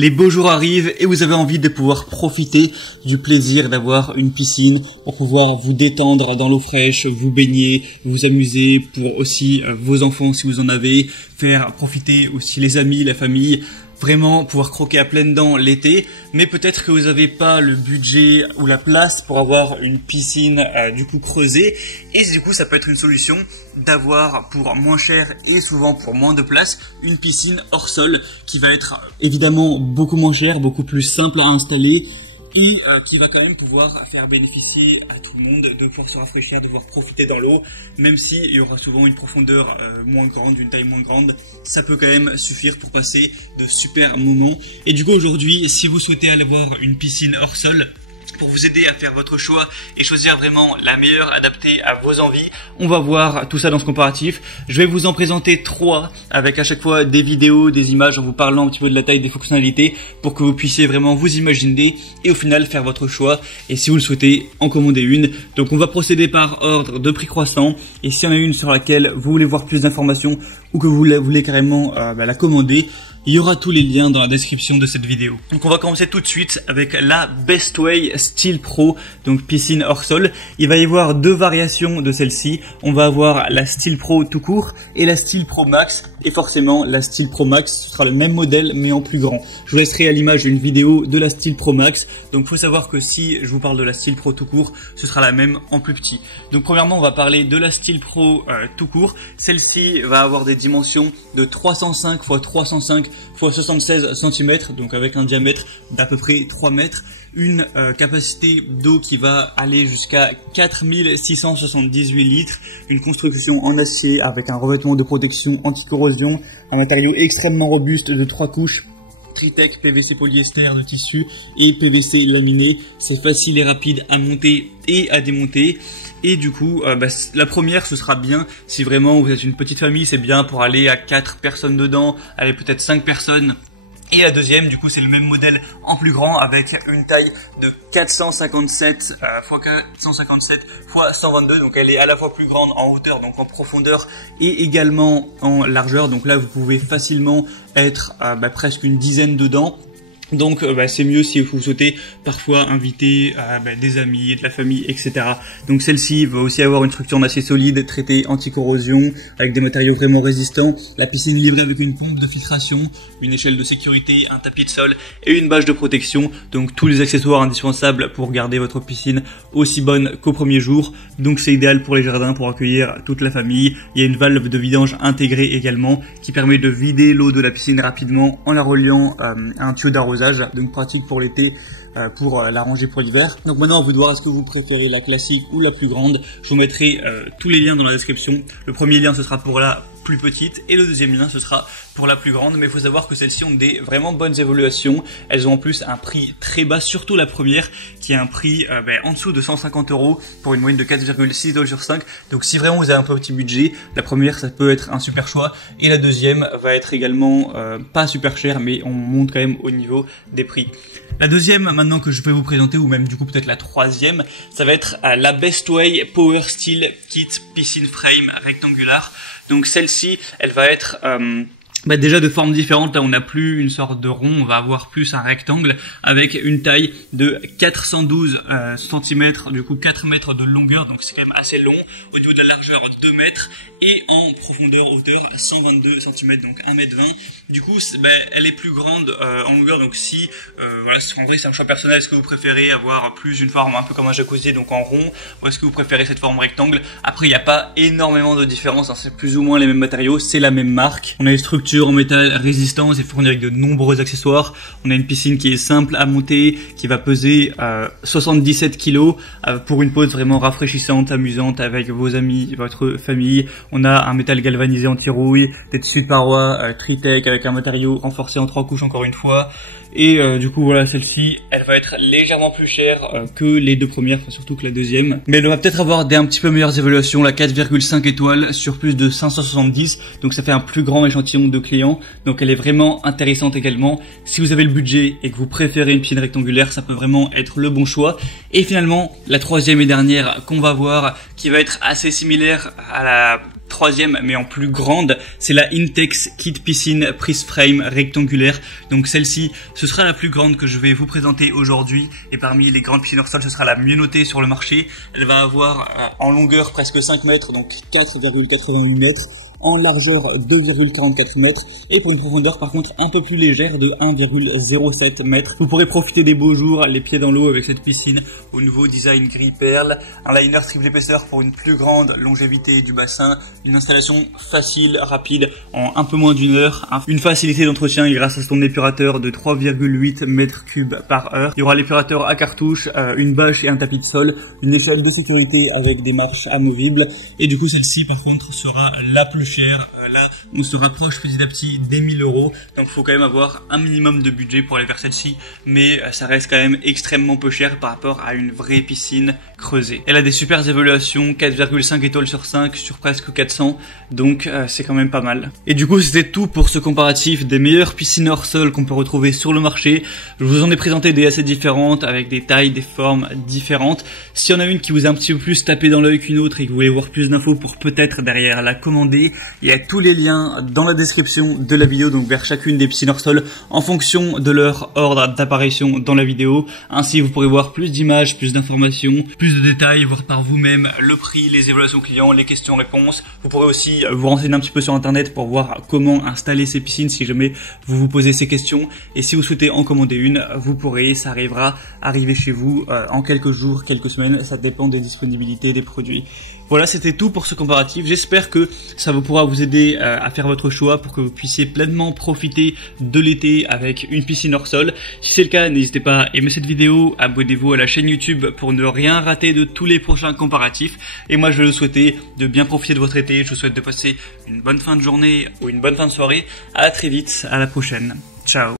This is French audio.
Les beaux jours arrivent et vous avez envie de pouvoir profiter du plaisir d'avoir une piscine pour pouvoir vous détendre dans l'eau fraîche, vous baigner, vous amuser, pour aussi vos enfants si vous en avez, faire profiter aussi les amis, la famille. Vraiment pouvoir croquer à pleines dents l'été, mais peut-être que vous n'avez pas le budget ou la place pour avoir une piscine du coup creusée, et du coup ça peut être une solution d'avoir pour moins cher et souvent pour moins de place une piscine hors sol qui va être évidemment beaucoup moins chère, beaucoup plus simple à installer et qui va quand même pouvoir faire bénéficier à tout le monde de pouvoir se rafraîchir, de pouvoir profiter dans l'eau, même s'il y aura souvent une profondeur moins grande, une taille moins grande, ça peut quand même suffire pour passer de super moments. Et du coup aujourd'hui, si vous souhaitez aller voir une piscine hors sol, pour vous aider à faire votre choix et choisir vraiment la meilleure adaptée à vos envies, on va voir tout ça dans ce comparatif. Je vais vous en présenter 3 avec à chaque fois des vidéos, des images en vous parlant un petit peu de la taille, des fonctionnalités pour que vous puissiez vraiment vous imaginer et au final faire votre choix et si vous le souhaitez en commander une. Donc on va procéder par ordre de prix croissant et s'il y en a une sur laquelle vous voulez voir plus d'informations ou que vous voulez carrément la commander, il y aura tous les liens dans la description de cette vidéo. Donc on va commencer tout de suite avec la Bestway Steel Pro, donc piscine hors sol. Il va y avoir 2 variations de celle-ci. On va avoir la Steel Pro tout court et la Steel Pro Max. Et forcément la Steel Pro Max sera le même modèle mais en plus grand. Je vous laisserai à l'image une vidéo de la Steel Pro Max. Donc il faut savoir que si je vous parle de la Steel Pro tout court, ce sera la même en plus petit. Donc premièrement on va parler de la Steel Pro tout court. Celle-ci va avoir des dimensions de 305 x 305 x 76 cm, donc avec un diamètre d'à peu près 3 mètres, une capacité d'eau qui va aller jusqu'à 4678 litres, une construction en acier avec un revêtement de protection anti-corrosion, un matériau extrêmement robuste de 3 couches, Tritech, PVC polyester de tissu et PVC laminé. C'est facile et rapide à monter et à démonter. Et du coup, la première, ce sera bien si vraiment vous êtes une petite famille, c'est bien pour aller à 4 personnes dedans, aller peut-être 5 personnes. Et la deuxième, du coup, c'est le même modèle en plus grand avec une taille de 457 x 457 x 122. Donc elle est à la fois plus grande en hauteur, donc en profondeur, et également en largeur. Donc là, vous pouvez facilement être presque une dizaine dedans. Donc c'est mieux si vous souhaitez parfois inviter des amis, de la famille, etc. Donc celle-ci va aussi avoir une structure en acier solide, traitée anti-corrosion, avec des matériaux vraiment résistants. La piscine est livrée avec une pompe de filtration, une échelle de sécurité, un tapis de sol et une bâche de protection. Donc tous les accessoires indispensables pour garder votre piscine aussi bonne qu'au premier jour. Donc c'est idéal pour les jardins, pour accueillir toute la famille. Il y a une valve de vidange intégrée également qui permet de vider l'eau de la piscine rapidement en la reliant à un tuyau d'arrosage. Donc pratique pour l'été, pour la ranger pour l'hiver. Donc maintenant, à vous de voir, est-ce que vous préférez la classique ou la plus grande. Je vous mettrai tous les liens dans la description. Le premier lien, ce sera pour la plus petite et le deuxième lien, ce sera pour la plus grande. Mais il faut savoir que celles-ci ont des vraiment bonnes évaluations. Elles ont en plus un prix très bas, surtout la première qui a un prix en dessous de 150 € pour une moyenne de 4,6 $ sur 5. Donc si vraiment vous avez un peu petit budget, la première ça peut être un super choix et la deuxième va être également pas super chère, mais on monte quand même au niveau des prix. La deuxième maintenant que je vais vous présenter, ou même du coup peut-être la troisième, ça va être la Bestway Power Steel Kit Piscine Frame rectangulaire. Donc celle-ci, elle va être déjà de forme différente. Là on n'a plus une sorte de rond, on va avoir plus un rectangle avec une taille de 412 cm, du coup 4 mètres de longueur, donc c'est quand même assez long, au niveau de largeur 2 mètres et en profondeur hauteur 122 cm, donc 1,20 m. Du coup elle est plus grande en longueur, donc si en vrai c'est un choix personnel. Est-ce que vous préférez avoir plus une forme un peu comme un jacuzzi, donc en rond, ou est-ce que vous préférez cette forme rectangle? Après il n'y a pas énormément de différence, hein, c'est plus ou moins les mêmes matériaux, c'est la même marque. On a les structures en métal résistant, c'est fourni avec de nombreux accessoires. On a une piscine qui est simple à monter, qui va peser 77 kg pour une pause vraiment rafraîchissante, amusante avec vos amis, votre famille. On a un métal galvanisé anti-rouille, des tissus de paroi Tritech avec un matériau renforcé en 3 couches encore une fois. Et du coup voilà, celle-ci elle va être légèrement plus chère que les deux premières, enfin surtout que la deuxième, mais elle va peut-être avoir des un petit peu meilleures évaluations. La 4,5 étoiles sur plus de 570, donc ça fait un plus grand échantillon de clients, donc elle est vraiment intéressante également. Si vous avez le budget et que vous préférez une piscine rectangulaire, ça peut vraiment être le bon choix. Et finalement la troisième et dernière qu'on va voir, qui va être assez similaire à la troisième, mais en plus grande, c'est la Intex Kit Piscine Prise Frame rectangulaire. Donc celle-ci, ce sera la plus grande que je vais vous présenter aujourd'hui. Et parmi les grandes piscines hors sol, ce sera la mieux notée sur le marché. Elle va avoir en longueur presque 5 mètres, donc 4,88 mètres. En largeur 2,44 mètres et pour une profondeur par contre un peu plus légère de 1,07 mètres. Vous pourrez profiter des beaux jours, les pieds dans l'eau avec cette piscine au nouveau design gris perle, un liner triple épaisseur pour une plus grande longévité du bassin, une installation facile, rapide en un peu moins d'une heure, une facilité d'entretien grâce à son épurateur de 3,8 mètres cubes par heure. Il y aura l'épurateur à cartouche, une bâche et un tapis de sol, une échelle de sécurité avec des marches amovibles et du coup celle-ci par contre sera la plus cher. Là, on se rapproche petit à petit des 1000 €. Donc, il faut quand même avoir un minimum de budget pour aller vers celle-ci. Mais ça reste quand même extrêmement peu cher par rapport à une vraie piscine creusée. Elle a des super évaluations, 4,5 étoiles sur 5 sur presque 400. Donc, c'est quand même pas mal. Et du coup, c'était tout pour ce comparatif des meilleures piscines hors sol qu'on peut retrouver sur le marché. Je vous en ai présenté des assez différentes avec des tailles, des formes différentes. S'il y en a une qui vous a un petit peu plus tapé dans l'œil qu'une autre et que vous voulez voir plus d'infos pour peut-être derrière la commander, il y a tous les liens dans la description de la vidéo, donc vers chacune des piscines hors sol en fonction de leur ordre d'apparition dans la vidéo. Ainsi, vous pourrez voir plus d'images, plus d'informations, plus de détails, voir par vous-même le prix, les évaluations clients, les questions-réponses. Vous pourrez aussi vous renseigner un petit peu sur internet pour voir comment installer ces piscines si jamais vous vous posez ces questions. Et si vous souhaitez en commander une, vous pourrez, ça arriver chez vous en quelques jours, quelques semaines, ça dépend des disponibilités des produits. Voilà, c'était tout pour ce comparatif. J'espère que ça vous pourra vous aider à faire votre choix pour que vous puissiez pleinement profiter de l'été avec une piscine hors sol. Si c'est le cas, n'hésitez pas à aimer cette vidéo, abonnez-vous à la chaîne YouTube pour ne rien rater de tous les prochains comparatifs. Et moi, je vais vous souhaiter de bien profiter de votre été. Je vous souhaite de passer une bonne fin de journée ou une bonne fin de soirée. À très vite, à la prochaine. Ciao.